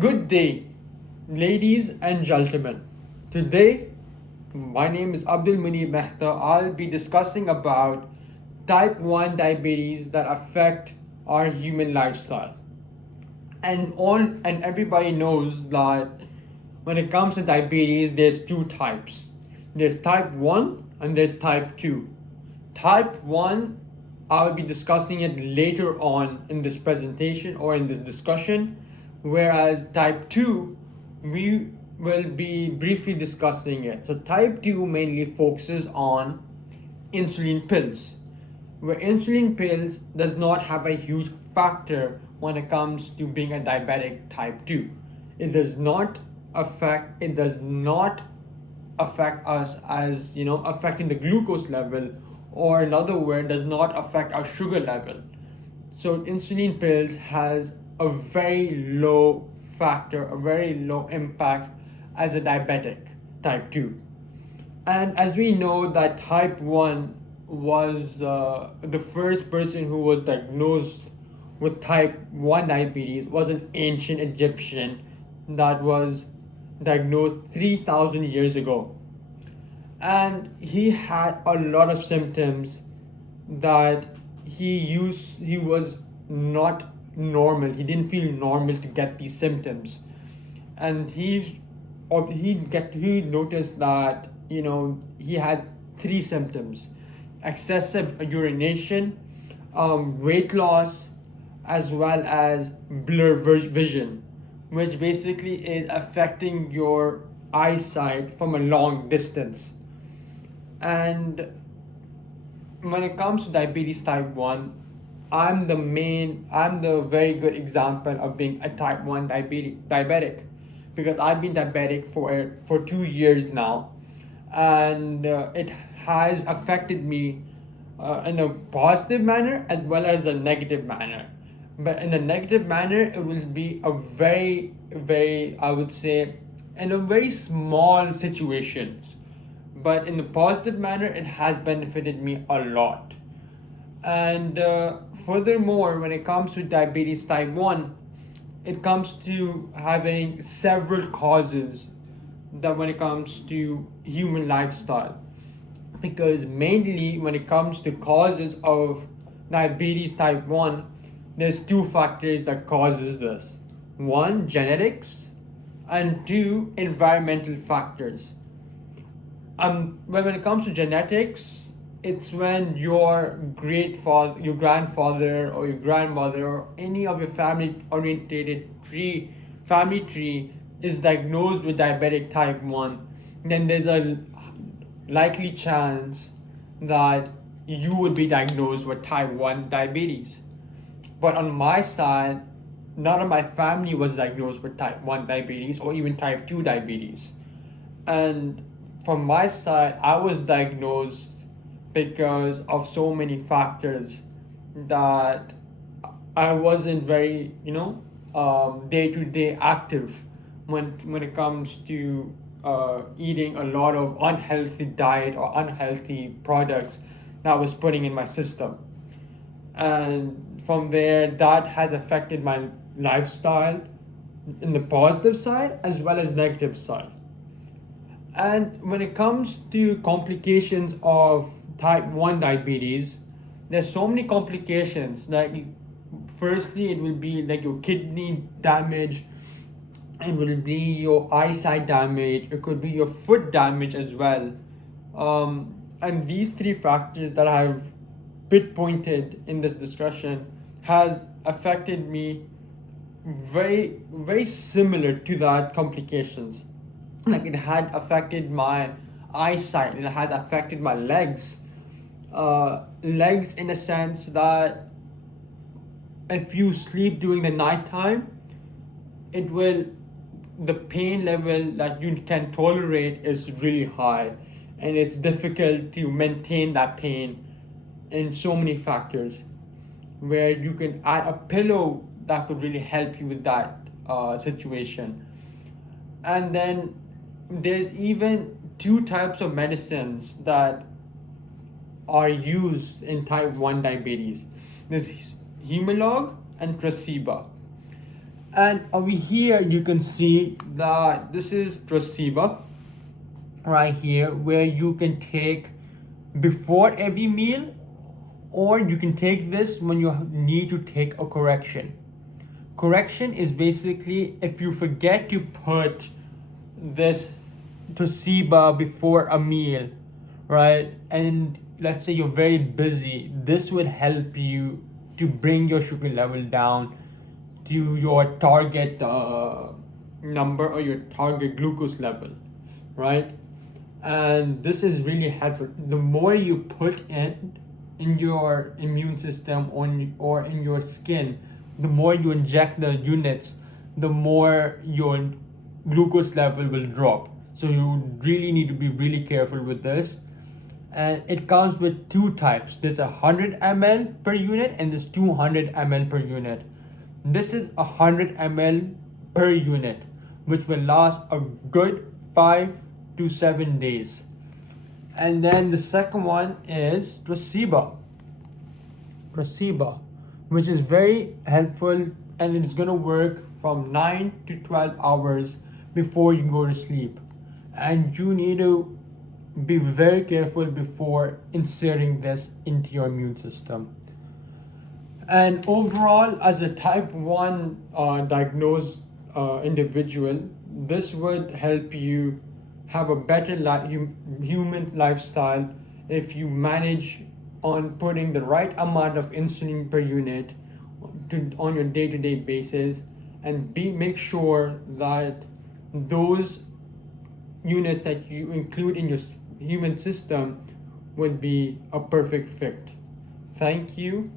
Good day, ladies and gentlemen. Today, my name is Abdul Munib Mehta. I'll be discussing about type 1 diabetes that affect our human lifestyle. And everybody knows that when it comes to diabetes, there's two types. There's type 1 and there's type 2. Type 1, I'll be discussing it later on in this presentation or in this discussion, whereas type 2, we will be briefly discussing it. So type 2 mainly focuses on insulin pills, where insulin pills does not have a huge factor when it comes to being a diabetic type 2. It does not affect us as affecting the glucose level, or in other words does not affect our sugar level. So insulin pills has a very low factor, a very low impact as a diabetic type 2. And as we know that type 1 was the first person who was diagnosed with type 1 diabetes was an ancient Egyptian that was diagnosed 3000 years ago. And he had a lot of symptoms that he was not normal. He didn't feel normal to get these symptoms. And he noticed that he had three symptoms: excessive urination, weight loss, as well as vision, which basically is affecting your eyesight from a long distance. And when it comes to diabetes type 1, I'm the very good example of being a type 1 diabetic, because I've been diabetic for 2 years now. And it has affected me in a positive manner as well as a negative manner. But in a negative manner, it will be a very, very, I would say, in a very small situations. But in the positive manner, it has benefited me a lot. And furthermore, when it comes to diabetes type 1, it comes to having several causes that when it comes to human lifestyle. Because mainly when it comes to causes of diabetes type 1, there's two factors that causes this. One, genetics, and two, environmental factors. When it comes to genetics, it's when your grandfather or your grandmother or any of your family tree is diagnosed with diabetic type 1, then there's a likely chance that you would be diagnosed with type 1 diabetes. But on my side, none of my family was diagnosed with type 1 diabetes or even type 2 diabetes. And from my side, I was diagnosed because of so many factors that I wasn't very, day-to-day active when it comes to eating a lot of unhealthy diet or unhealthy products that I was putting in my system. And from there, that has affected my lifestyle in the positive side as well as negative side. And when it comes to complications of type 1 diabetes, there's so many complications. Like, firstly, it will be like your kidney damage, it will be your eyesight damage, it could be your foot damage as well. And these three factors that I have pinpointed in this discussion has affected me very, very similar to that complications. Like, it had affected my eyesight, it has affected my legs in a sense that if you sleep during the nighttime, it will the pain level that you can tolerate is really high, and it's difficult to maintain that pain in so many factors, where you can add a pillow that could really help you with that situation. And then there's even two types of medicines that are used in type 1 diabetes. There's Humalog and Tresiba. And over here you can see that this is Tresiba right here, where you can take before every meal, or you can take this when you need to take a correction. Correction is basically if you forget to put this Toshiba before a meal, right? And let's say you're very busy, this would help you to bring your sugar level down to your target number or your target glucose level, right? And this is really helpful. The more you put in your immune system or in your skin, the more you inject the units, the more your glucose level will drop. So you really need to be really careful with this. And it comes with two types. There's 100 ml per unit and there's 200 ml per unit. This is 100 ml per unit, which will last a good 5 to 7 days. And then the second one is Tresiba, which is very helpful, and it's gonna work from 9 to 12 hours before you go to sleep. And you need to be very careful before inserting this into your immune system. And overall, as a type 1 diagnosed individual, this would help you have a better human lifestyle if you manage on putting the right amount of insulin per unit on your day-to-day basis, and make sure that those units that you include in your human system would be a perfect fit. Thank you.